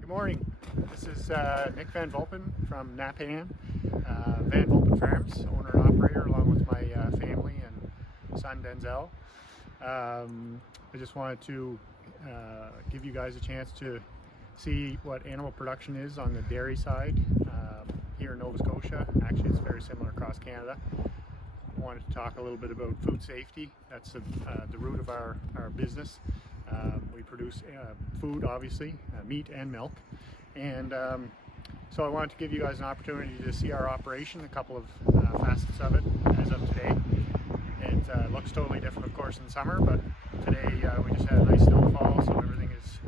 Good morning. This is Nick Van Vulpen from Napan, Van Vulpen Farms, owner and operator, along with my family and son Denzel. I just wanted to give you guys a chance to see what animal production is on the dairy side here in Nova Scotia. Actually, it's very similar across Canada. I wanted to talk a little bit about food safety. That's the root of our business. We produce food, obviously, meat and milk, and so I wanted to give you guys an opportunity to see our operation, a couple of facets of it as of today. It looks totally different, of course, in summer, but today we just had a nice snowfall, so everything is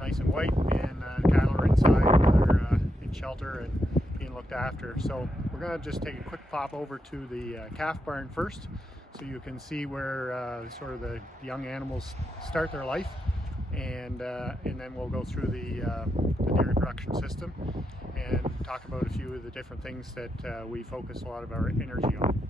nice and white, and the cattle are inside, they're in shelter and being looked after. So we're going to just take a quick pop over to the calf barn first, so you can see where sort of the young animals start their life, and then we'll go through the dairy production system and talk about a few of the different things that we focus a lot of our energy on.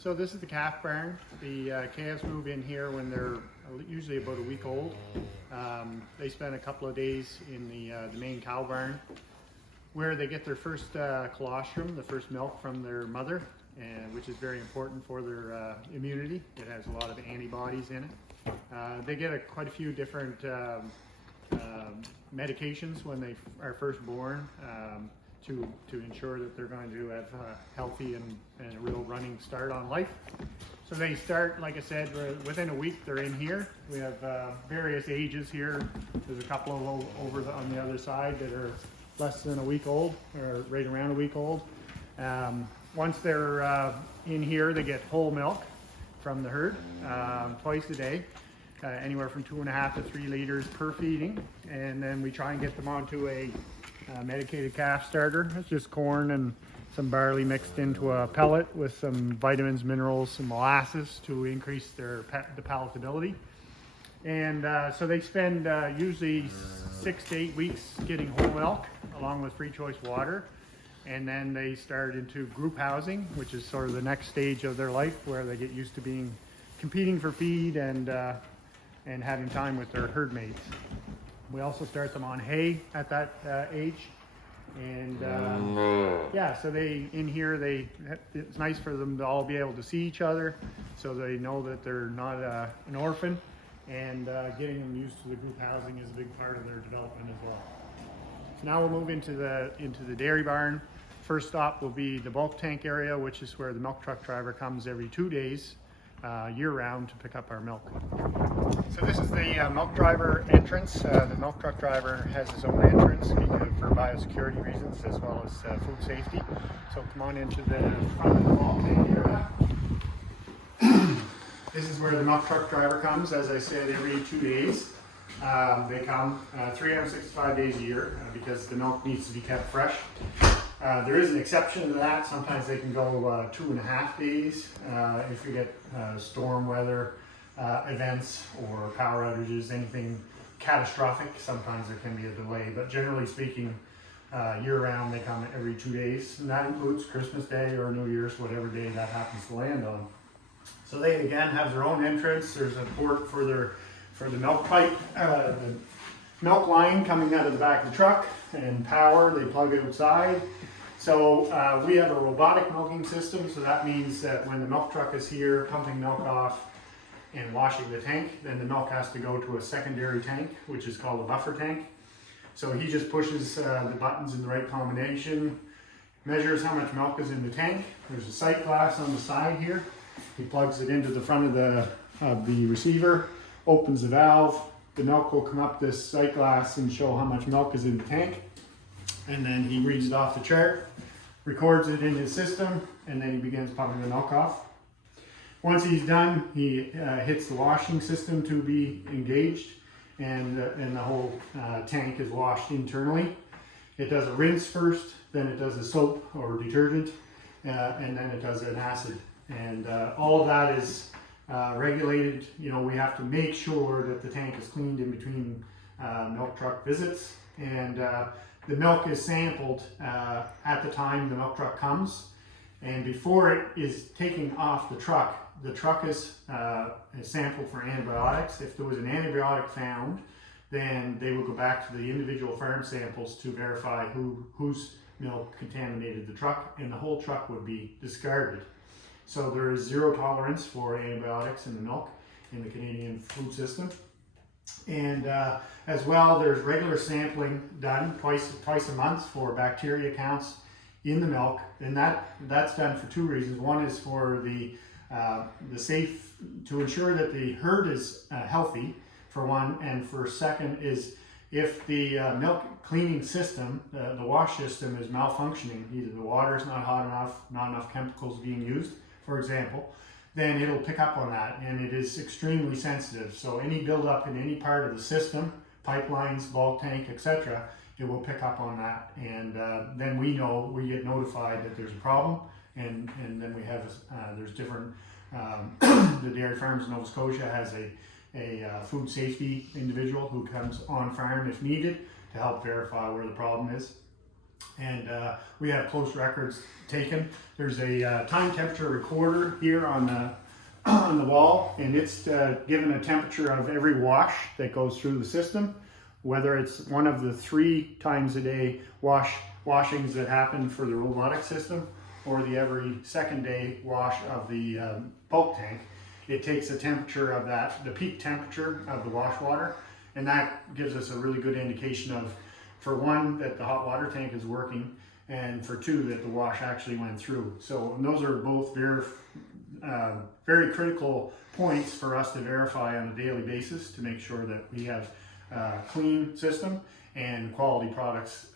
So this is the calf barn. The calves move in here when they're usually about a week old. They spend a couple of days in the main cow barn, where they get their first colostrum, the first milk from their mother, which is very important for their immunity. It has a lot of antibodies in it. They get quite a few different medications when they are first born, to ensure that they're going to have a healthy and a real running start on life. So they start, like I said, within a week they're in here. We have various ages here. There's a couple of over on the other side that are less than a week old, or right around a week old. Once they're in here, they get whole milk from the herd twice a day, anywhere from 2.5 to 3 liters per feeding. And then we try and get them onto a medicated calf starter. It's just corn and some barley mixed into a pellet with some vitamins, minerals, some molasses to increase the palatability. And so they spend usually 6 to 8 weeks getting whole milk along with free choice water. And then they start into group housing, which is sort of the next stage of their life, where they get used to competing for feed and having time with their herd mates. We also start them on hay at that age, and yeah, so in here, it's nice for them to all be able to see each other, so they know that they're not an orphan, and getting them used to the group housing is a big part of their development as well. So now we'll move into the dairy barn. First stop will be the bulk tank area, which is where the milk truck driver comes every 2 days. Year-round to pick up our milk. So this is the milk driver entrance. The milk truck driver has his own entrance for biosecurity reasons, as well as food safety. So come on into the front of the bulk tank area. This is where the milk truck driver comes, as I said, every 2 days. They come 365 days a year because the milk needs to be kept fresh. There is an exception to that. Sometimes they can go 2.5 days if you get storm weather events or power outages, anything catastrophic. Sometimes there can be a delay, but generally speaking, year-round they come every 2 days, and that includes Christmas Day or New Year's, whatever day that happens to land on. So they again have their own entrance. There's a port for the milk pipe, the milk line coming out of the back of the truck, and power they plug outside. So we have a robotic milking system, so that means that when the milk truck is here pumping milk off and washing the tank, then the milk has to go to a secondary tank, which is called a buffer tank. So he just pushes the buttons in the right combination, measures how much milk is in the tank. There's a sight glass on the side here. He plugs it into the front of the receiver, opens the valve. The milk will come up this sight glass and show how much milk is in the tank. And then he reads it off the chart, records it in his system, and then he begins pumping the milk off. Once he's done, he hits the washing system to be engaged, and the whole tank is washed internally. It does a rinse first, then it does a soap or detergent, and then it does an acid. And all of that is regulated. You know, we have to make sure that the tank is cleaned in between milk truck visits, and the milk is sampled at the time the milk truck comes. And before it is taken off the truck is sampled for antibiotics. If there was an antibiotic found, then they would go back to the individual farm samples to verify whose milk contaminated the truck, and the whole truck would be discarded. So there is zero tolerance for antibiotics in the milk in the Canadian food system. And as well, there's regular sampling done twice a month for bacteria counts in the milk, and that's done for two reasons. One is for the safe, to ensure that the herd is healthy, for one, and for second is if the milk cleaning system, the wash system, is malfunctioning, either the water is not hot enough, not enough chemicals being used, for example, then it'll pick up on that, and it is extremely sensitive. So any buildup in any part of the system, pipelines, bulk tank, etc., it will pick up on that, and then we get notified that there's a problem, and then we have there's different the Dairy Farms in Nova Scotia has a food safety individual who comes on farm if needed to help verify where the problem is, and we have close records taken. There's a time temperature recorder here on the wall, and it's given a temperature of every wash that goes through the system, whether it's one of the 3 times a day washings that happen for the robotic system, or the every second day wash of the bulk tank. It takes the temperature of the peak temperature of the wash water, and that gives us a really good indication of, for one, that the hot water tank is working, and for two, that the wash actually went through. So those are both very critical points for us to verify on a daily basis to make sure that we have a clean system and quality products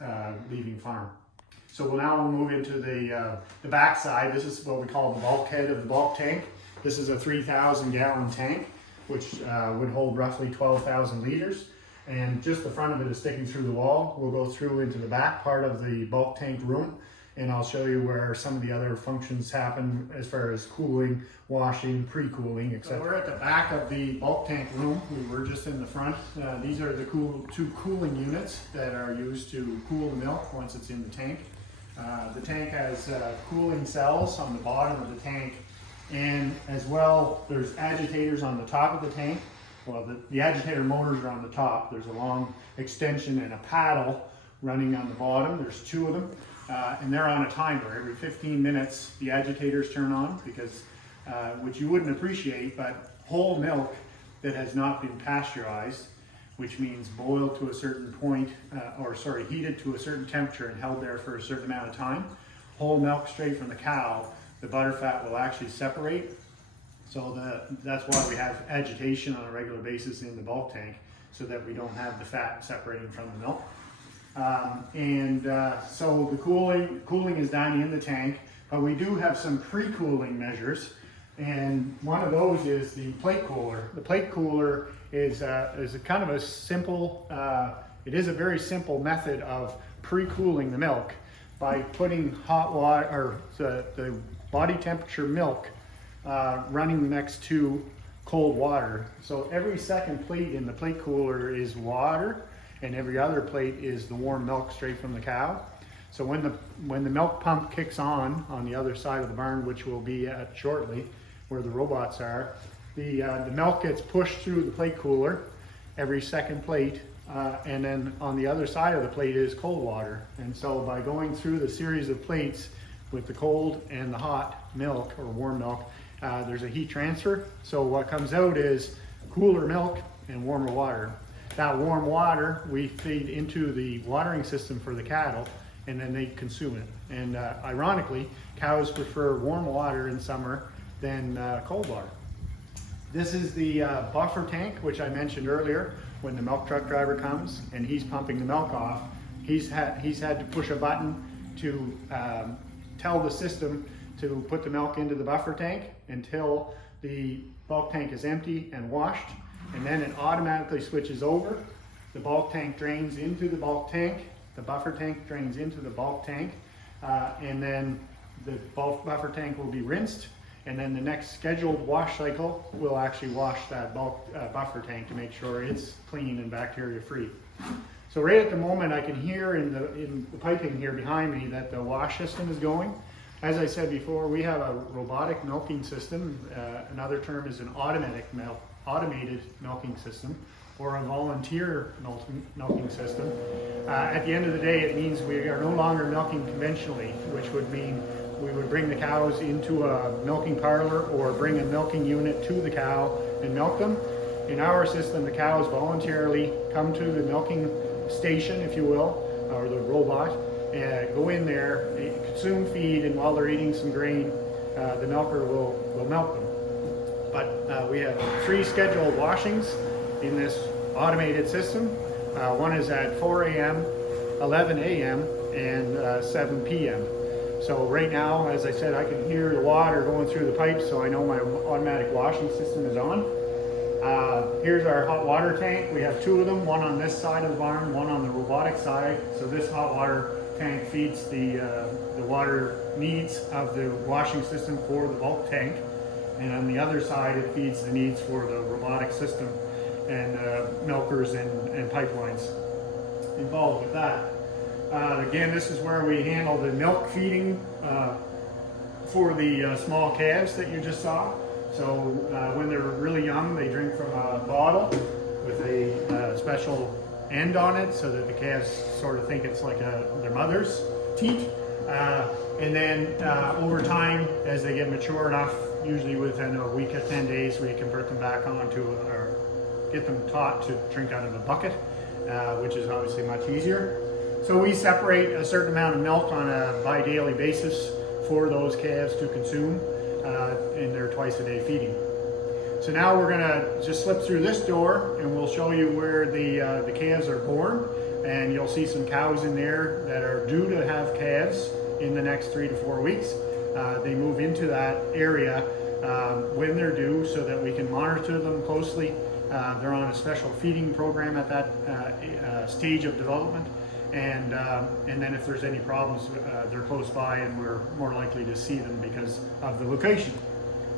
leaving farm. So we'll move into the back side. This is what we call the bulkhead of the bulk tank. This is a 3,000 gallon tank, which would hold roughly 12,000 liters. And just the front of it is sticking through the wall. We'll go through into the back part of the bulk tank room, and I'll show you where some of the other functions happen as far as cooling, washing, pre-cooling, etc. So we're at the back of the bulk tank room. We were just in the front. These are the two cooling units that are used to cool the milk once it's in the tank. The tank has cooling cells on the bottom of the tank, and as well there's agitators on the top of the tank. Well, the agitator motors are on the top. There's a long extension and a paddle running on the bottom. There's 2 of them, and they're on a timer. Every 15 minutes the agitators turn on, because which you wouldn't appreciate, but whole milk that has not been pasteurized, which means boiled to a certain point, heated to a certain temperature and held there for a certain amount of time, whole milk straight from the cow, the butterfat will actually separate. So that's why we have agitation on a regular basis in the bulk tank, so that we don't have the fat separating from the milk. So the cooling is done in the tank, but we do have some pre-cooling measures, and one of those is the plate cooler. The plate cooler is a kind of a simple, it is a very simple method of pre-cooling the milk by putting hot water, or the body temperature milk running next to cold water. So every second plate in the plate cooler is water, and every other plate is the warm milk straight from the cow. So when the milk pump kicks on the other side of the barn, which we'll be at shortly, where the robots are, the milk gets pushed through the plate cooler, every second plate, and then on the other side of the plate is cold water. And so by going through the series of plates with the cold and the hot milk, or warm milk, there's a heat transfer. So what comes out is cooler milk and warmer water. That warm water we feed into the watering system for the cattle, and then they consume it. And ironically, cows prefer warm water in summer than cold water. This is the buffer tank, which I mentioned earlier. When the milk truck driver comes and he's pumping the milk off, he's had to push a button to tell the system to put the milk into the buffer tank until the bulk tank is empty and washed, and then it automatically switches over. The bulk tank drains into the bulk tank, the buffer tank drains into the bulk tank, and then the bulk buffer tank will be rinsed, and then the next scheduled wash cycle will actually wash that bulk buffer tank to make sure it's clean and bacteria free. So right at the moment I can hear in the piping here behind me that the wash system is going. As I said before, we have a robotic milking system. Another term is an automated milking system, or a volunteer milking system. At the end of the day, it means we are no longer milking conventionally, which would mean we would bring the cows into a milking parlor or bring a milking unit to the cow and milk them. In our system, the cows voluntarily come to the milking station, if you will, or the robot, and go in there, consume feed, and while they're eating some grain, the milker will milk them. But we have 3 scheduled washings in this automated system. One is at 4 a.m., 11 a.m., and 7 p.m. So right now, as I said, I can hear the water going through the pipes, so I know my automatic washing system is on. Here's our hot water tank. We have 2 of them, one on this side of the barn, one on the robotic side. So this hot water tank feeds the water needs of the washing system for the bulk tank. And on the other side, it feeds the needs for the robotic system and milkers and pipelines involved with that. Again, this is where we handle the milk feeding for the small calves that you just saw. So when they're really young, they drink from a bottle with a special end on it so that the calves sort of think it's like their mother's teat. And then over time, as they get mature enough, usually within a week or 10 days, we convert them back onto, or get them taught to drink out of a bucket, which is obviously much easier. So we separate a certain amount of milk on a bi-daily basis for those calves to consume in their twice-a-day feeding. So now we're gonna just slip through this door and we'll show you where the calves are born, and you'll see some cows in there that are due to have calves in the next 3 to 4 weeks. They move into that area when they're due so that we can monitor them closely. They're on a special feeding program at that stage of development, and then if there's any problems, they're close by and we're more likely to see them because of the location.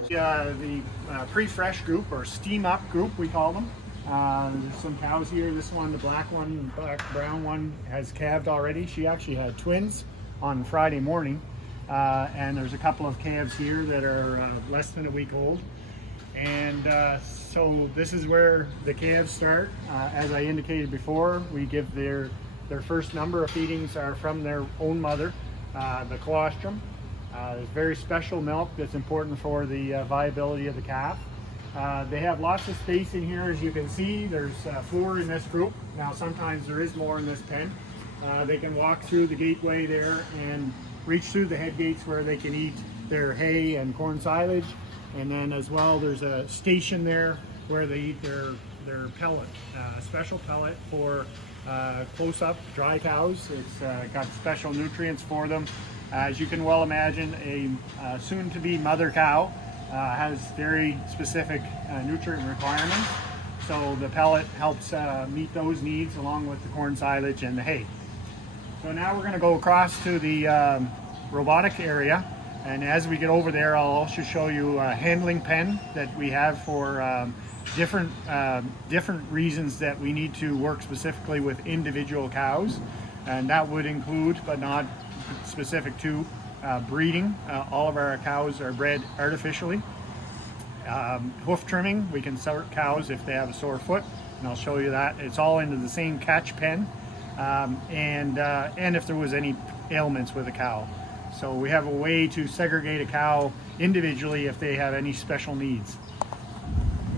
The pre-fresh group, or steam up group we call them. There's some cows here. This one, the black one, brown one, has calved already. She actually had twins on Friday morning. And there's a couple of calves here that are less than a week old. And so this is where the calves start. As I indicated before, we give their first number of feedings are from their own mother, the colostrum. There's very special milk that's important for the viability of the calf. They have lots of space in here, as you can see. There's 4 in this group. Now sometimes there is more in this pen. They can walk through the gateway there and reach through the head gates where they can eat their hay and corn silage. And then as well, there's a station there where they eat their pellet, special pellet for close-up dry cows. It's got special nutrients for them. As you can well imagine, a soon-to-be mother cow has very specific nutrient requirements. So the pellet helps meet those needs along with the corn silage and the hay. So now we're going to go across to the robotic area, and as we get over there, I'll also show you a handling pen that we have for different reasons that we need to work specifically with individual cows, and that would include, but not specific to, breeding. All of our cows are bred artificially. Hoof trimming, we can sort cows if they have a sore foot, and I'll show you that. It's all into the same catch pen. And if there was any ailments with a cow. So we have a way to segregate a cow individually if they have any special needs.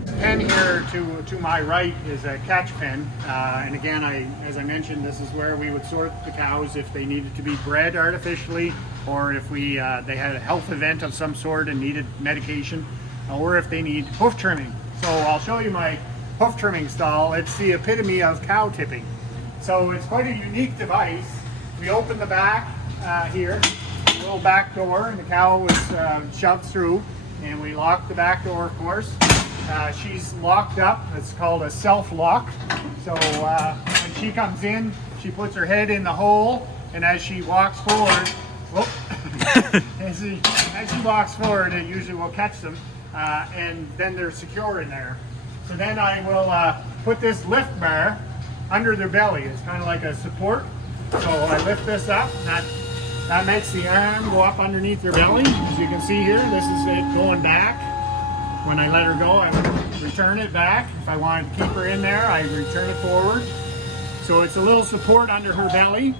The pen here to my right is a catch pen, and again, as I mentioned, this is where we would sort the cows if they needed to be bred artificially, or if they had a health event of some sort and needed medication, or if they need hoof trimming. So I'll show you my hoof trimming stall. It's the epitome of cow tipping. So it's quite a unique device. We open the back here, a little back door, and the cow is shoved through. and we lock the back door, of course. She's locked up. It's called a self-lock. So when she comes in, she puts her head in the hole, and as she walks forward, whoop, as she walks forward, it usually will catch them, and then they're secure in there. So then I will put this lift bar under their belly. It's kind of like a support. So I lift this up, and that makes the arm go up underneath their belly. As you can see here, this is it going back. When I let her go, I return it back. If I want to keep her in there, I return it forward. So it's a little support under her belly,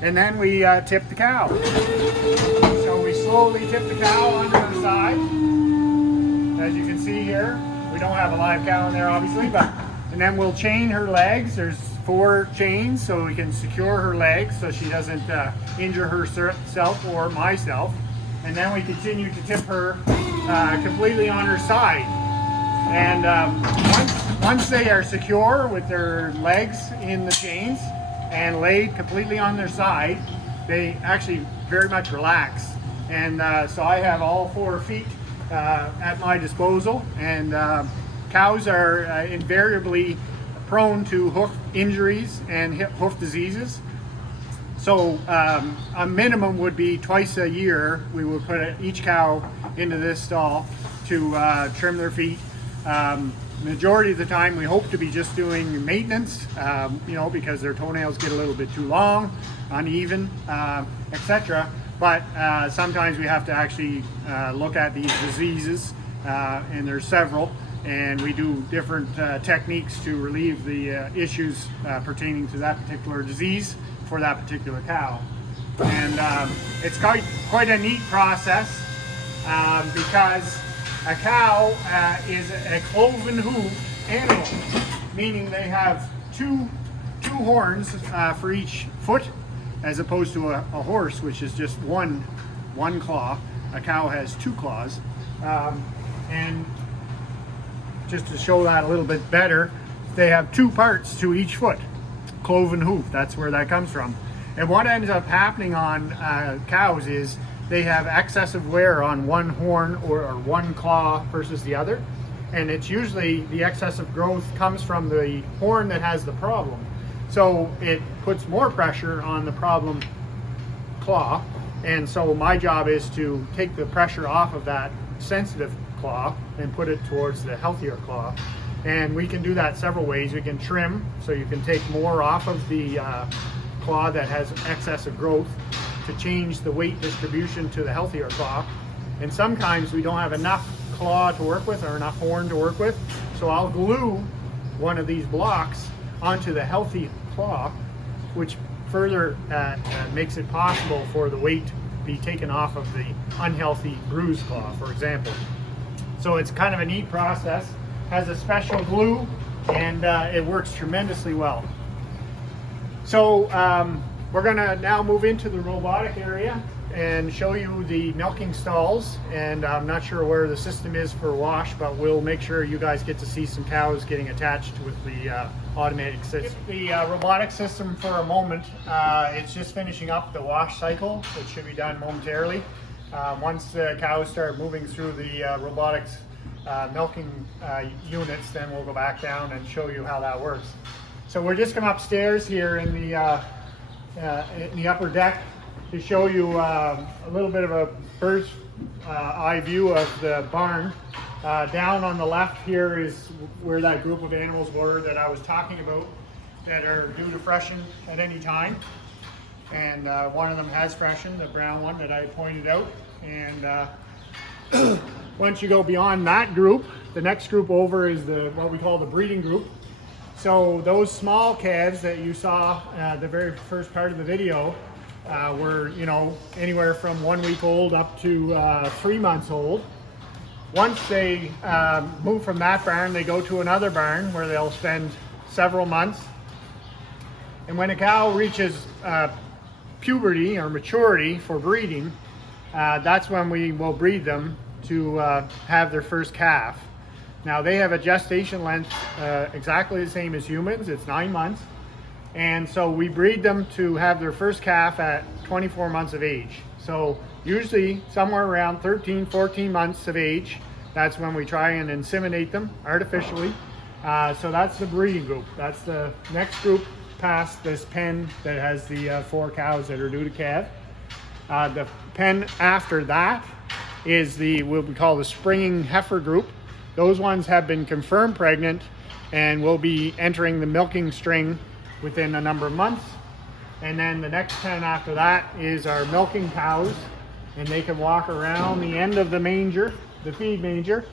and then we tip the cow. So we slowly tip the cow under her side. As you can see here, we don't have a live cow in there obviously, but and then we'll chain her legs. There's 4 chains so we can secure her legs so she doesn't injure herself or myself. And then we continue to tip her completely on her side. And once they are secure with their legs in the chains and laid completely on their side, they actually very much relax. And so I have all 4 feet at my disposal, and cows are invariably prone to hoof injuries and hoof diseases. So a minimum would be twice a year we would put each cow into this stall to trim their feet. Majority of the time we hope to be just doing maintenance, you know, because their toenails get a little bit too long, uneven, etc. But sometimes we have to actually look at these diseases, and there's several, and we do different techniques to relieve the issues pertaining to that particular disease for that particular cow. And it's quite a neat process because a cow is a cloven hoof animal, meaning they have two horns for each foot, as opposed to a horse, which is just one claw. A cow has 2 claws. And just to show that a little bit better, they have 2 parts to each foot. Cloven hoof, that's where that comes from. And what ends up happening on cows is they have excessive wear on one horn or one claw versus the other, and it's usually the excessive growth comes from the horn that has the problem. So it puts more pressure on the problem claw, and so my job is to take the pressure off of that sensitive claw and put it towards the healthier claw. And we can do that several ways. We can trim, so you can take more off of the claw that has excessive growth to change the weight distribution to the healthier claw. And sometimes we don't have enough claw to work with or enough horn to work with, so I'll glue one of these blocks onto the healthy claw, which further makes it possible for the weight to be taken off of the unhealthy bruised claw, for example. So it's kind of a neat process. Has a special glue, and it works tremendously well. So we're going to now move into the robotic area and show you the milking stalls. And I'm not sure where the system is for wash, but we'll make sure you guys get to see some cows getting attached with the automatic system. The robotic system for a moment. It's just finishing up the wash cycle. It should be done momentarily. Once the cows start moving through the robotics milking units, then we'll go back down and show you how that works. So we're just coming upstairs here in the upper deck to show you a little bit of a bird's eye view of the barn. Down on the left here is where that group of animals were that I was talking about that are due to freshen at any time. And one of them has freshened, the brown one that I pointed out. And once you go beyond that group, the next group over is what we call the breeding group. So those small calves that you saw the very first part of the video were, you know, anywhere from 1 week old up to 3 months old. Once they move from that barn, they go to another barn where they'll spend several months. And when a cow reaches puberty or maturity for breeding, that's when we will breed them to have their first calf. Now they have a gestation length exactly the same as humans. It's 9 months. And so we breed them to have their first calf at 24 months of age. So usually somewhere around 13, 14 months of age, that's when we try and inseminate them artificially. So that's the breeding group. That's the next group past this pen that has the 4 cows that are due to calve. The pen after that is what we call the springing heifer group. Those ones have been confirmed pregnant and will be entering the milking string within a number of months. And then the next pen after that is our milking cows, and they can walk around the end of the manger, the feed manger.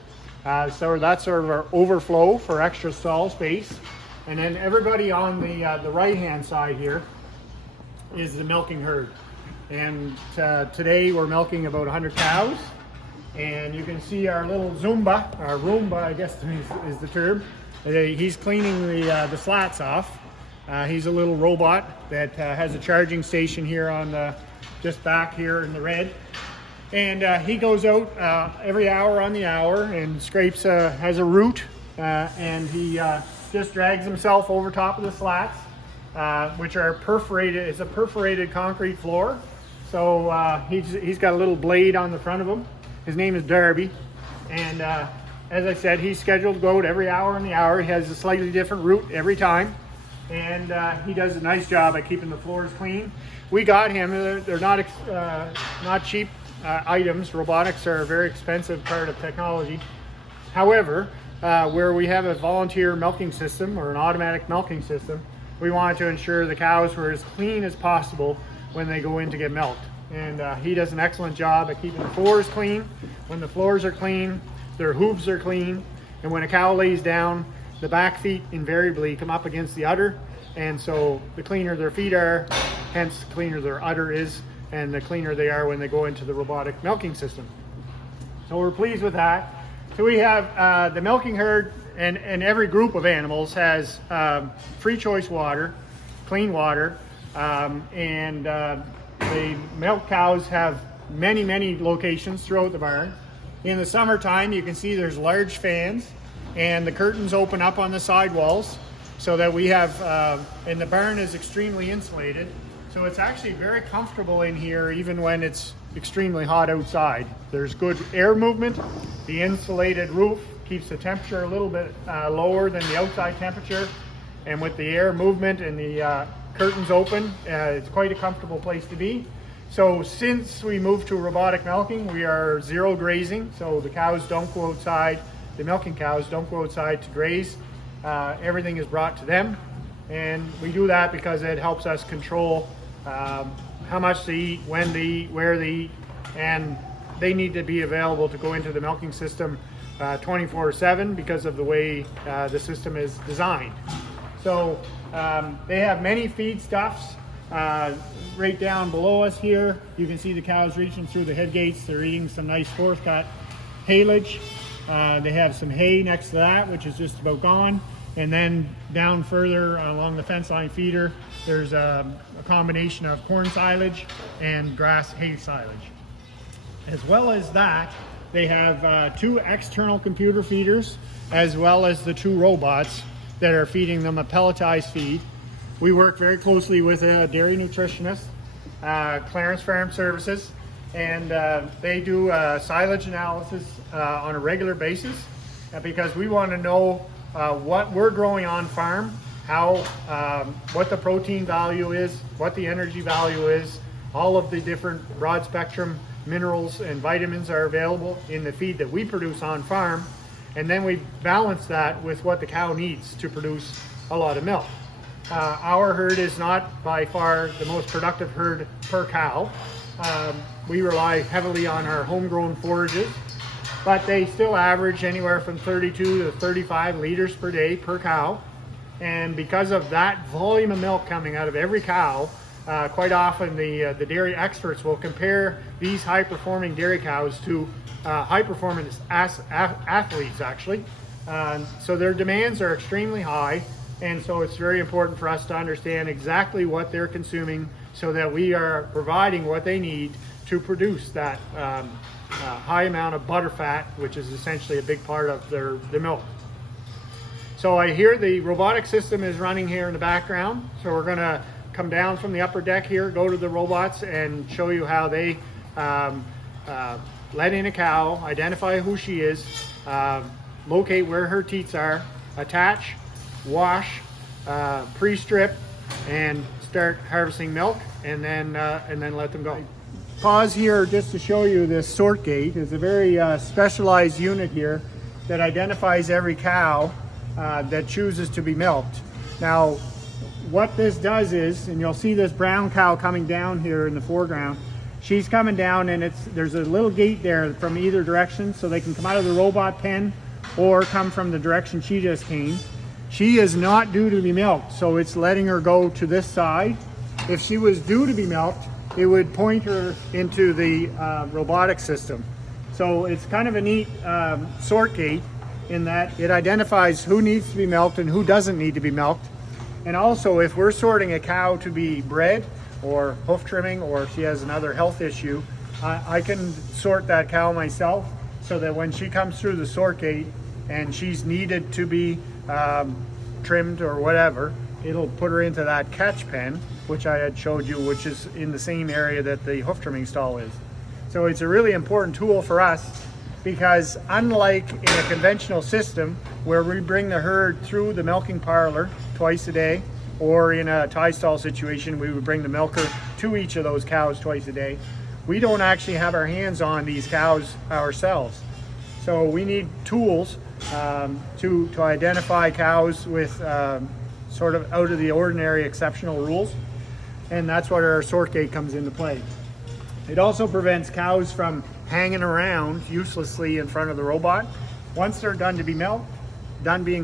So that's sort of our overflow for extra stall space. And then everybody on the right-hand side here is the milking herd. And today we're milking about 100 cows. And you can see our little Roomba, I guess is the term. He's cleaning the slats off. He's a little robot that has a charging station here on just back here in the red. And he goes out every hour on the hour and scrapes, has a root, and he just drags himself over top of the slats, which are perforated. It's a perforated concrete floor. So he's got a little blade on the front of him. His name is Darby, and as I said, he's scheduled to go out every hour on the hour. He has a slightly different route every time, and he does a nice job at keeping the floors clean. We got him. They're not cheap items. Robotics are a very expensive part of technology. However, where we have a volunteer milking system or an automatic milking system, we wanted to ensure the cows were as clean as possible when they go in to get milked. And he does an excellent job at keeping the floors clean. When the floors are clean, their hooves are clean, and when a cow lays down, the back feet invariably come up against the udder, and so the cleaner their feet are, hence the cleaner their udder is, and the cleaner they are when they go into the robotic milking system. So we're pleased with that. So we have the milking herd, and every group of animals has free choice water, clean water, and the milk cows have many locations throughout the barn. In the summertime, you can see there's large fans, and the curtains open up on the side walls so that we have, and the barn is extremely insulated. So it's actually very comfortable in here even when it's extremely hot outside. There's good air movement. The insulated roof keeps the temperature a little bit lower than the outside temperature. And with the air movement and the curtains open, it's quite a comfortable place to be. So since we moved to robotic milking, we are zero grazing. So the cows don't go outside, the milking cows don't go outside to graze. Everything is brought to them. And we do that because it helps us control how much they eat, when they eat, where they eat, and they need to be available to go into the milking system 24/7 because of the way the system is designed. So they have many feedstuffs right down below us here. You can see the cows reaching through the head gates. They're eating some nice fourth cut haylage. They have some hay next to that, which is just about gone. And then down further along the fence line feeder, there's a combination of corn silage and grass hay silage. As well as that, they have 2 external computer feeders, as well as the 2 robots that are feeding them a pelletized feed. We work very closely with a dairy nutritionist, Clarence Farm Services, and they do silage analysis on a regular basis because we want to know what we're growing on farm, what the protein value is, what the energy value is, all of the different broad spectrum minerals and vitamins are available in the feed that we produce on farm, and then we balance that with what the cow needs to produce a lot of milk. Our herd is not by far the most productive herd per cow. We rely heavily on our homegrown forages, but they still average anywhere from 32 to 35 liters per day per cow. And because of that volume of milk coming out of every cow, quite often the dairy experts will compare these high-performing dairy cows to high-performance athletes, actually. So their demands are extremely high, and so it's very important for us to understand exactly what they're consuming so that we are providing what they need to produce that high amount of butter fat, which is essentially a big part of their milk. So I hear the robotic system is running here in the background, so we're going to come down from the upper deck here, go to the robots, and show you how they let in a cow, identify who she is, locate where her teats are, attach, wash, pre-strip, and start harvesting milk, and then let them go. Pause here just to show you this sort gate. It's a very specialized unit here that identifies every cow that chooses to be milked. Now, what this does is, and you'll see this brown cow coming down here in the foreground, she's coming down, and there's a little gate there from either direction, so they can come out of the robot pen or come from the direction she just came. She is not due to be milked, so it's letting her go to this side. If she was due to be milked, it would point her into the robotic system. So it's kind of a neat sort gate in that it identifies who needs to be milked and who doesn't need to be milked. And also, if we're sorting a cow to be bred or hoof trimming, or if she has another health issue, I can sort that cow myself, so that when she comes through the sort gate and she's needed to be trimmed or whatever, it'll put her into that catch pen, which I had showed you, which is in the same area that the hoof trimming stall is. So it's a really important tool for us, because unlike in a conventional system where we bring the herd through the milking parlor twice a day, or in a tie stall situation we would bring the milker to each of those cows twice a day, we don't actually have our hands on these cows ourselves. So we need tools to identify cows with sort of out of the ordinary exceptional rules, and that's where our sort gate comes into play. It also prevents cows from hanging around uselessly in front of the robot. Once they're done being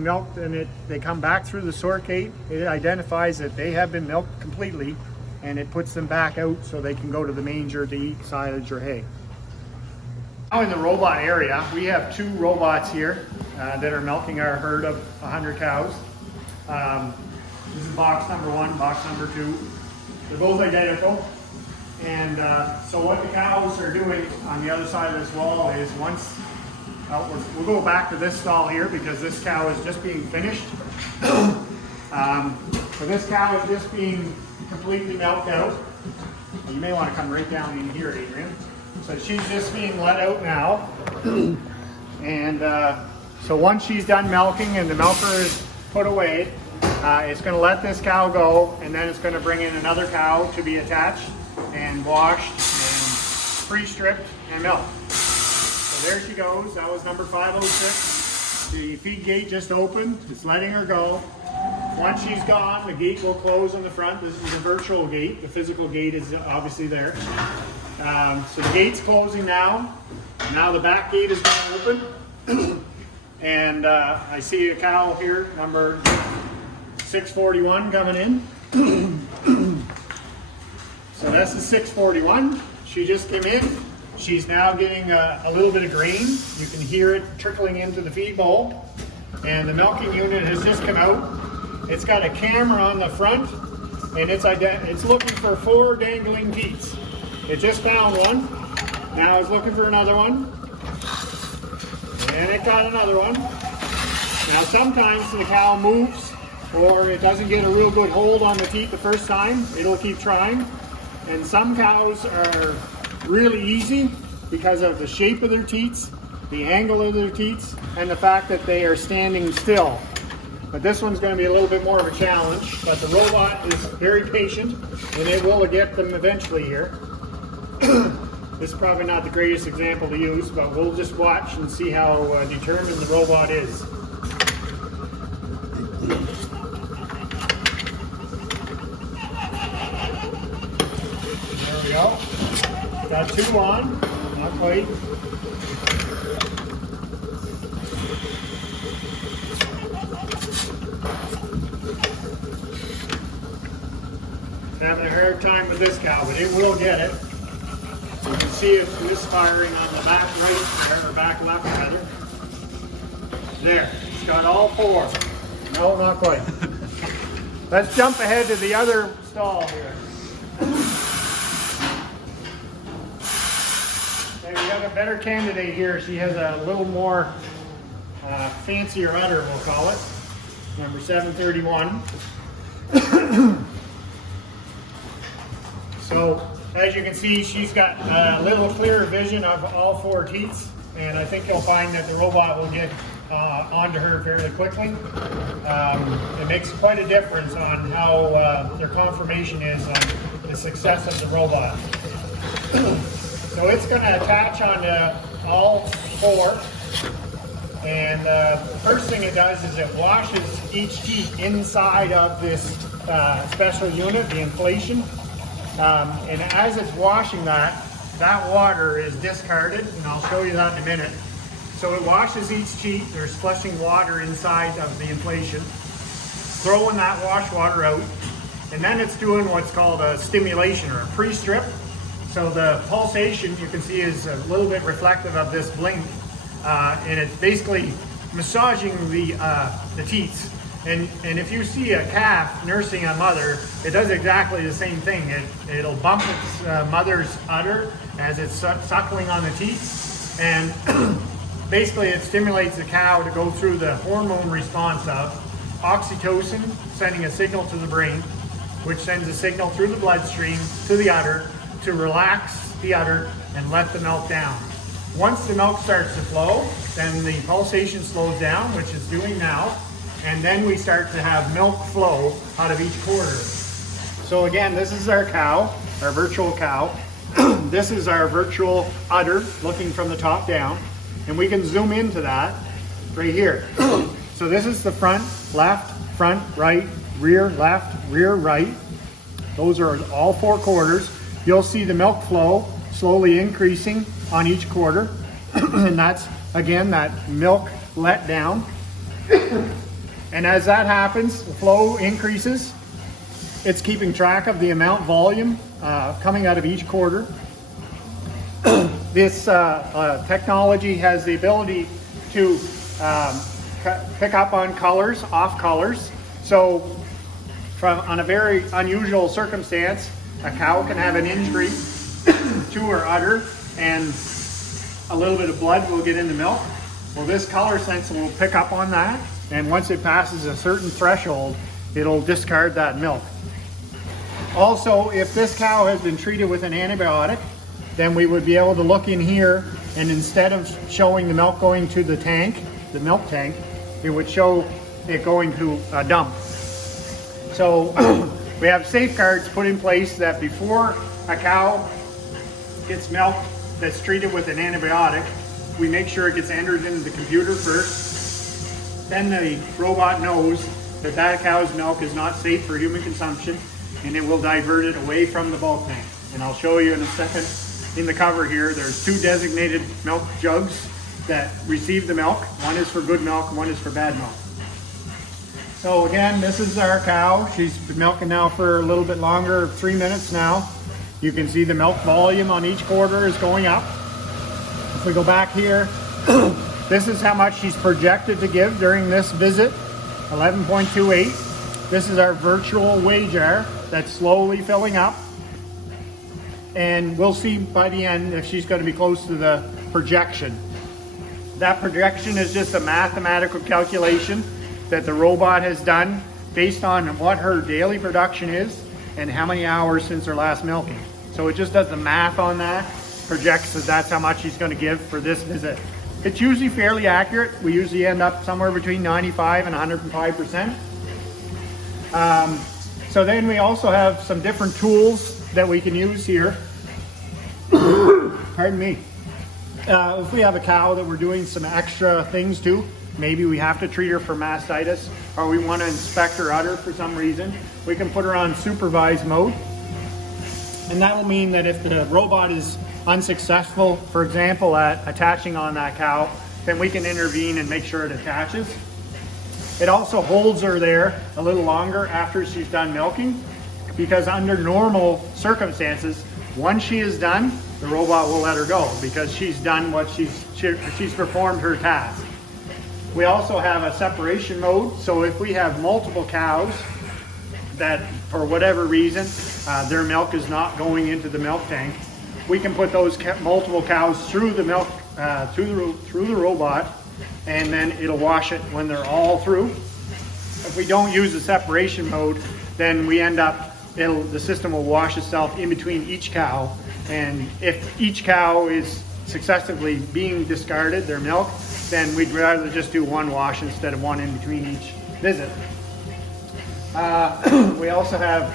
milked, and they come back through the sort gate, it identifies that they have been milked completely, and it puts them back out so they can go to the manger to eat silage or hay. Now in the robot area, we have 2 robots here that are milking our herd of 100 cows. This is box number 1, box number 2. They're both identical. And so what the cows are doing on the other side of this wall is we'll go back to this stall here, because this cow is just being finished. So this cow is just being completely milked out. You may want to come right down in here, Adrian. So she's just being let out now. And so once she's done milking and the milker is put away, it's going to let this cow go, and then it's going to bring in another cow to be attached and washed and pre-stripped and milked. So there she goes. That was number 506. The feed gate just opened. It's letting her go. Once she's gone, the gate will close on the front. This is a virtual gate. The physical gate is obviously there. So the gate's closing now. Now the back gate is going to open. And I see a cow here, number 641, coming in. So this is 641. She just came in. She's now getting a little bit of grain. You can hear it trickling into the feed bowl. And the milking unit has just come out. It's got a camera on the front, and it's looking for 4 dangling teats. It just found one. Now it's looking for another one. And it got another one. Now sometimes the cow moves, or it doesn't get a real good hold on the teat the first time. It'll keep trying. And some cows are really easy because of the shape of their teats, the angle of their teats, and the fact that they are standing still. But this one's going to be a little bit more of a challenge, but the robot is very patient, and it will get them eventually here. This is probably not the greatest example to use, but we'll just watch and see how determined the robot is. There we go. Got 2 on, not quite. Having a hard time with this cow, but it will get it. You can see it's misfiring on the back right there, or back left rather. There, it's got all 4. No, not quite. Let's jump ahead to the other stall here. Okay, we got a better candidate here. She has a little more fancier udder, we'll call it. Number 731. So As you can see, she's got a little clearer vision of all 4 teats, and I think you'll find that the robot will get onto her fairly quickly. It makes quite a difference on how their conformation is on the success of the robot. So it's going to attach onto all 4, and the first thing it does is it washes each teat inside of this special unit, the inflation. And as it's washing that water is discarded, and I'll show you that in a minute. So it washes each teat, there's flushing water inside of the inflation, throwing that wash water out, and then it's doing what's called a stimulation or a pre-strip. So the pulsation you can see is a little bit reflective of this blink, and it's basically massaging the teats. And if you see a calf nursing a mother, it does exactly the same thing. It'll bump its mother's udder as it's suckling on the teats, and basically it stimulates the cow to go through the hormone response of oxytocin, sending a signal to the brain, which sends a signal through the bloodstream to the udder to relax the udder and let the milk down. Once the milk starts to flow, then the pulsation slows down, which it's doing now, and then we start to have milk flow out of each quarter. So again, this is our cow, our virtual cow. This is our virtual udder looking from the top down, and we can zoom into that right here. So this is the front, left, front, right, rear, left, rear, right. Those are all 4 quarters. You'll see the milk flow slowly increasing on each quarter, and that's again that milk let down. And as that happens, the flow increases. It's keeping track of the amount volume coming out of each quarter. This technology has the ability to pick up on colors, off colors. So on a very unusual circumstance, a cow can have an injury to her udder and a little bit of blood will get in the milk. Well, this color sensor will pick up on that, and once it passes a certain threshold, it'll discard that milk. Also, if this cow has been treated with an antibiotic, then we would be able to look in here, and instead of showing the milk going to the tank, the milk tank, it would show it going to a dump. So we have safeguards put in place that before a cow gets milk that's treated with an antibiotic, we make sure it gets entered into the computer first. Then the robot knows that that cow's milk is not safe for human consumption, and it will divert it away from the bulk tank. And I'll show you in a second in the cover here, there's 2 designated milk jugs that receive the milk. One is for good milk, one is for bad milk. So again, this is our cow. She's been milking now for a little bit longer, 3 minutes now. You can see the milk volume on each quarter is going up. If we go back here, this is how much she's projected to give during this visit, 11.28. This is our virtual weigh jar that's slowly filling up. And we'll see by the end if she's going to be close to the projection. That projection is just a mathematical calculation that the robot has done based on what her daily production is and how many hours since her last milking. So it just does the math on that, projects that that's how much she's going to give for this visit. It's usually fairly accurate. We usually end up somewhere between 95 and 105%. So then we also have some different tools that we can use here. Pardon me. If we have a cow that we're doing some extra things to, maybe we have to treat her for mastitis, or we want to inspect her udder for some reason, we can put her on supervised mode. And that will mean that if the robot is unsuccessful, for example, at attaching on that cow, then we can intervene and make sure it attaches. It also holds her there a little longer after she's done milking, because under normal circumstances, once she is done, the robot will let her go because she's done what she's performed her task. We also have a separation mode, so if we have multiple cows that for whatever reason their milk is not going into the milk tank, we can put those multiple cows through the milk through the robot, and then it'll wash it when they're all through. If we don't use the separation mode, then we end up the system will wash itself in between each cow. And if each cow is successively being discarded, their milk, then we'd rather just do one wash instead of one in between each visit. We also have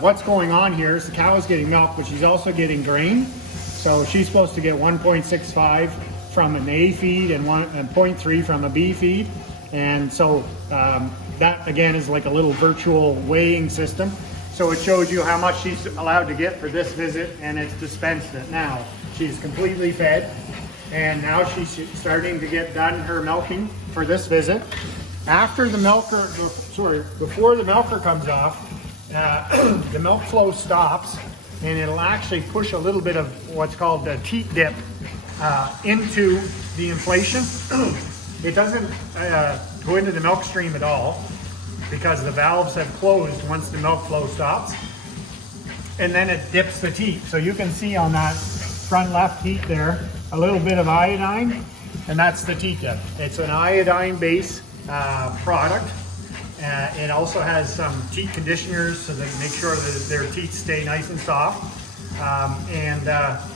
what's going on here is the cow is getting milk, but she's also getting grain. So she's supposed to get 1.65 from an A feed and 0.3 from a B feed. And so that again is like a little virtual weighing system. So it shows you how much she's allowed to get for this visit, and it's dispensed it now. She's completely fed, and now she's starting to get done her milking for this visit. After the milker, before the milker comes off, the milk flow stops, and it'll actually push a little bit of what's called the teat dip into the inflation. It doesn't go into the milk stream at all, because the valves have closed once the milk flow stops, and then it dips the teat. So you can see on that front left teat there a little bit of iodine, and that's the teat dip. It's an iodine based product. It also has some teat conditioners so that make sure that their teeth stay nice and soft, and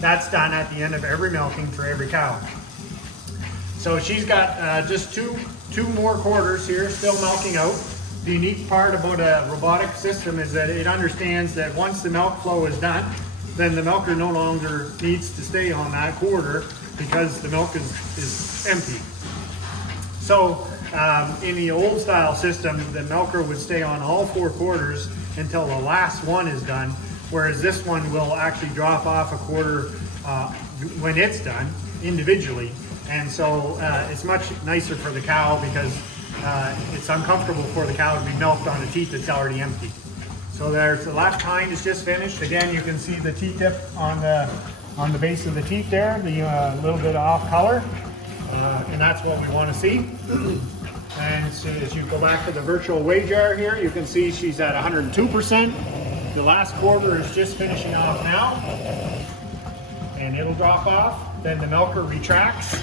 that's done at the end of every milking for every cow. So she's got just two more quarters here still milking out. The unique part about a robotic system is that it understands that once the milk flow is done, then the milker no longer needs to stay on that quarter because the milk is empty. So in the old style system, the milker would stay on all 4 quarters until the last one is done, whereas this one will actually drop off a quarter when it's done individually. And so it's much nicer for the cow because it's uncomfortable for the cow to be milked on a teat that's already empty. So there's the left hind is just finished. Again, you can see the teat dip on the base of the teat there, the little bit off color, and that's what we want to see. And so as you go back to the virtual weigh jar here, you can see she's at 102%. The last quarter is just finishing off now, and it'll drop off. Then the milker retracts.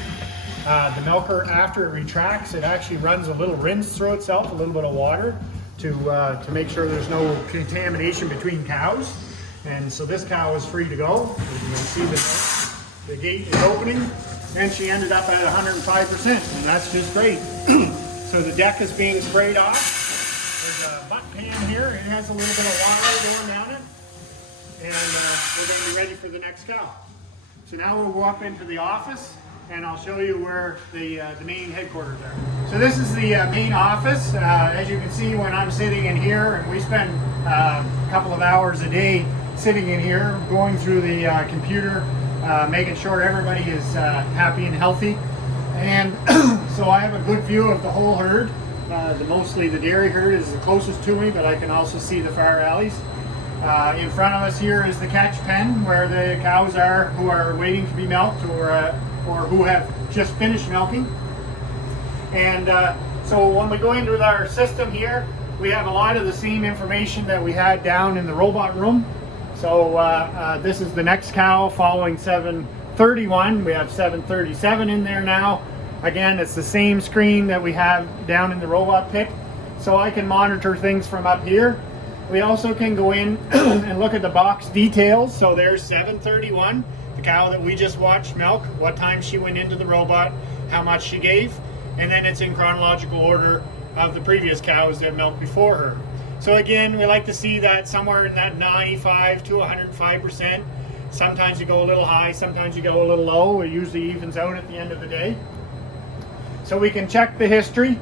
The milker, after it retracts, it actually runs a little rinse through itself, a little bit of water to make sure there's no contamination between cows. And so this cow is free to go. As you can see, the gate is opening, and she ended up at 105%, and that's just great. So the deck is being sprayed off. There's a butt pan here. It has a little bit of water going down it, and we're going to be ready for the next cow. So now we'll go up into the office, and I'll show you where the main headquarters are. So this is the main office. As you can see, when I'm sitting in here, and we spend a couple of hours a day sitting in here, going through the computer, making sure everybody is happy and healthy. And so I have a good view of the whole herd. Mostly the dairy herd is the closest to me, but I can also see the far alleys. In front of us here is the catch pen, where the cows are who are waiting to be milked, or who have just finished milking. And so when we go into our system here, we have a lot of the same information that we had down in the robot room. So this is the next cow following 731. We have 737 in there now. Again, it's the same screen that we have down in the robot pit. So I can monitor things from up here. We also can go in and look at the box details. So there's 731, the cow that we just watched milk, what time she went into the robot, how much she gave, and then it's in chronological order of the previous cows that milked before her. So again, we like to see that somewhere in that 95 to 105%. Sometimes you go a little high, sometimes you go a little low. It usually evens out at the end of the day. So we can check the history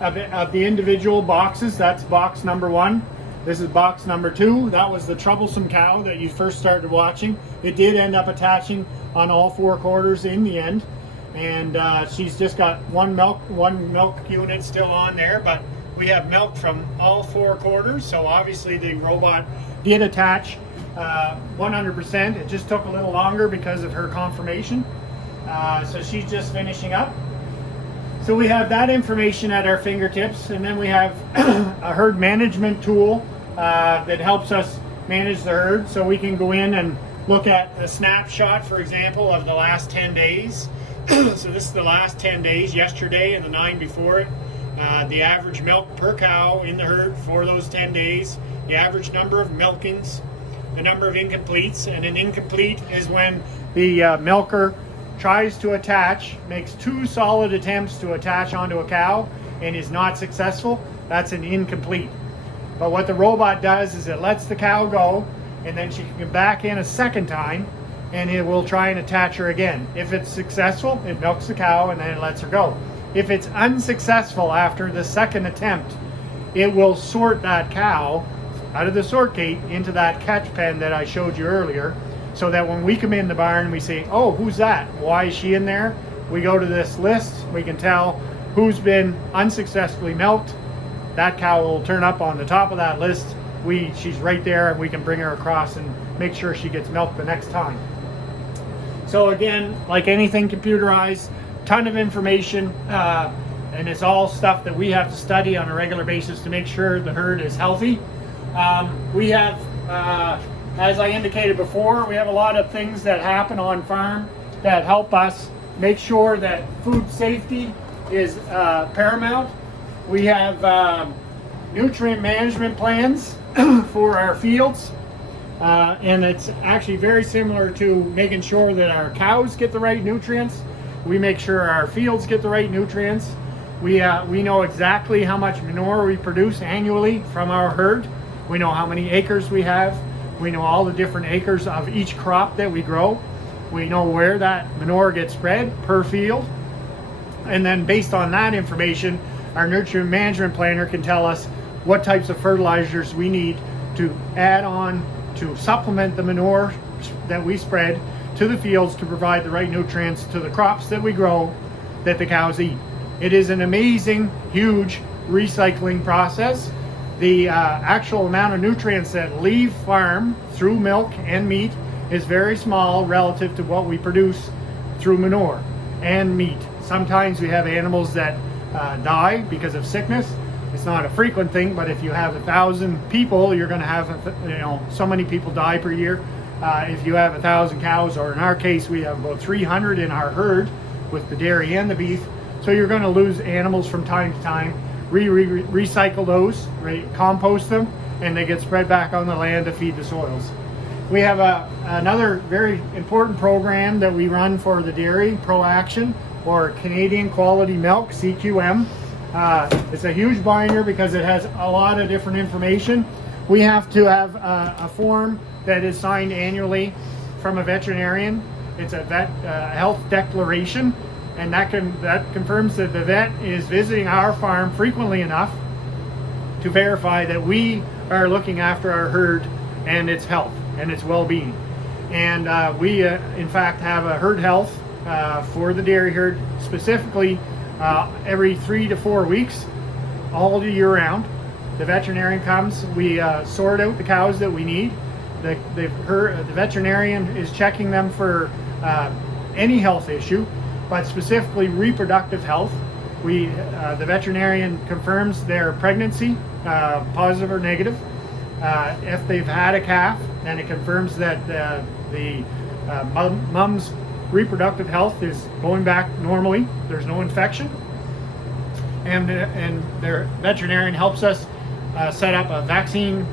of the individual boxes. That's box number 1. This is box number 2. That was the troublesome cow that you first started watching. It did end up attaching on all 4 quarters in the end. And she's just got one milk unit still on there, but we have milk from all 4 quarters. So obviously the robot did attach 100%. It just took a little longer because of her conformation. So she's just finishing up. So we have that information at our fingertips, and then we have a herd management tool that helps us manage the herd. So we can go in and look at a snapshot, for example, of the last 10 days. So this is the last 10 days, yesterday and the 9 before it. The average milk per cow in the herd for those 10 days the average number of milkings, the number of incompletes, and an incomplete is when the milker tries to attach, makes 2 solid attempts to attach onto a cow and is not successful. That's an incomplete. But what the robot does is it lets the cow go, and then she can come back in a second time and it will try and attach her again. If it's successful, it milks the cow and then it lets her go. If it's unsuccessful after the second attempt, it will sort that cow out of the sort gate into that catch pen that I showed you earlier, so that when we come in the barn and we say, oh, who's that? Why is she in there? We go to this list, we can tell who's been unsuccessfully milked. That cow will turn up on the top of that list. She's right there, and we can bring her across and make sure she gets milked the next time. So again, like anything computerized, ton of information, and it's all stuff that we have to study on a regular basis to make sure the herd is healthy. We have, as I indicated before, we have a lot of things that happen on farm that help us make sure that food safety is paramount. We have nutrient management plans for our fields, and it's actually very similar to making sure that our cows get the right nutrients. We make sure our fields get the right nutrients. We know exactly how much manure we produce annually from our herd. We know how many acres we have. We know all the different acres of each crop that we grow. We know where that manure gets spread per field. And then based on that information, our nutrient management planner can tell us what types of fertilizers we need to add on to supplement the manure that we spread to the fields to provide the right nutrients to the crops that we grow that the cows eat. It is an amazing, huge recycling process. The actual amount of nutrients that leave farm through milk and meat is very small relative to what we produce through manure and meat. Sometimes we have animals that die because of sickness. It's not a frequent thing, but if you have 1,000 people, you're going to have so many people die per year. If you have 1,000 cows, or in our case, we have about 300 in our herd with the dairy and the beef. So you're going to lose animals from time to time. Recycle those, compost them, and they get spread back on the land to feed the soils. We have another very important program that we run for the dairy, ProAction, or Canadian Quality Milk, CQM. It's a huge binder because it has a lot of different information. We have to have a form that is signed annually from a veterinarian. It's a vet health declaration, and that confirms that the vet is visiting our farm frequently enough to verify that we are looking after our herd and its health and its well-being. And we in fact have a herd health for the dairy herd specifically every 3 to 4 weeks, all year round. The veterinarian comes, we sort out the cows that we need. The veterinarian is checking them for any health issue, but specifically reproductive health. The veterinarian confirms their pregnancy, positive or negative. If they've had a calf, then it confirms that the mom's reproductive health is going back normally. There's no infection. And their veterinarian helps us set up a vaccine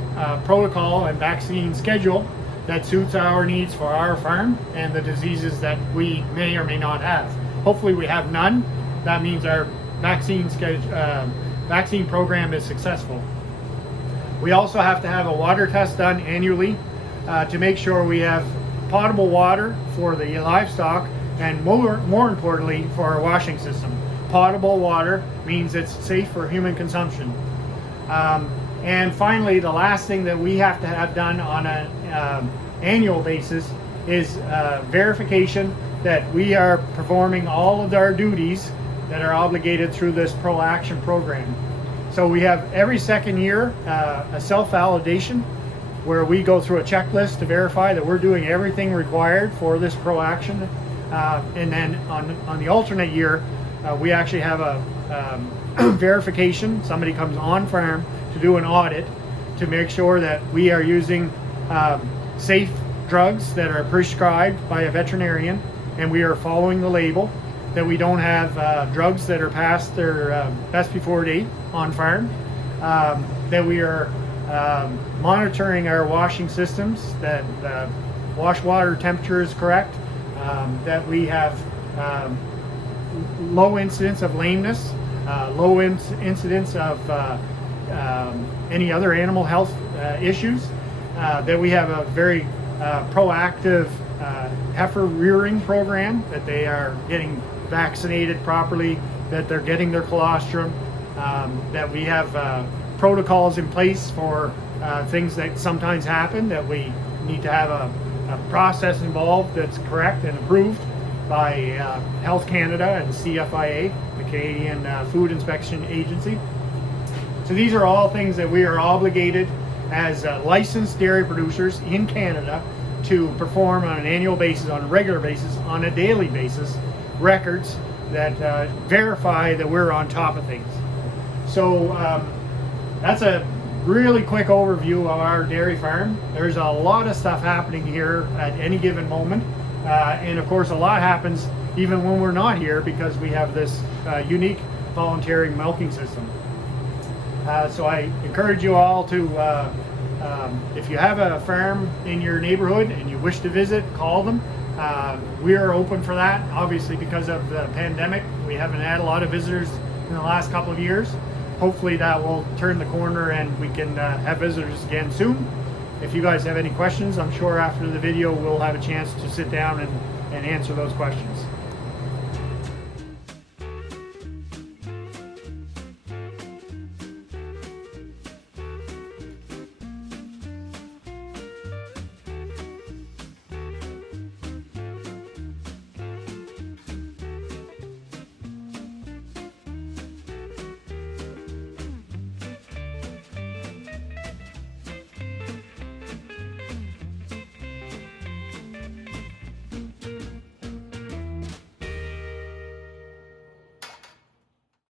protocol and vaccine schedule that suits our needs for our farm and the diseases that we may or may not have. Hopefully we have none. That means our vaccine program is successful. We also have to have a water test done annually to make sure we have potable water for the livestock, and more importantly for our washing system. Potable water means it's safe for human consumption. And finally, the last thing that we have to have done on an annual basis is verification that we are performing all of our duties that are obligated through this ProAction program. So we have every second year a self-validation where we go through a checklist to verify that we're doing everything required for this ProAction. And then on the alternate year, we actually have a verification. Somebody comes on farm to do an audit to make sure that we are using safe drugs that are prescribed by a veterinarian, and we are following the label, that we don't have drugs that are past their best before date on farm, that we are monitoring our washing systems, that the wash water temperature is correct, that we have low incidence of lameness, low incidence of any other animal health issues, that we have a very proactive heifer rearing program, that they are getting vaccinated properly, that they're getting their colostrum, that we have protocols in place for things that sometimes happen, that we need to have a process involved that's correct and approved by Health Canada and CFIA, the Canadian Food Inspection Agency. So these are all things that we are obligated as licensed dairy producers in Canada to perform on an annual basis, on a regular basis, on a daily basis, records that verify that we're on top of things. So that's a really quick overview of our dairy farm. There's a lot of stuff happening here at any given moment, and of course a lot happens even when we're not here, because we have this unique voluntary milking system. So I encourage you all to, if you have a farm in your neighborhood and you wish to visit, call them. We are open for that. Obviously, because of the pandemic, we haven't had a lot of visitors in the last couple of years. Hopefully that will turn the corner and we can have visitors again soon. If you guys have any questions, I'm sure after the video we'll have a chance to sit down and answer those questions.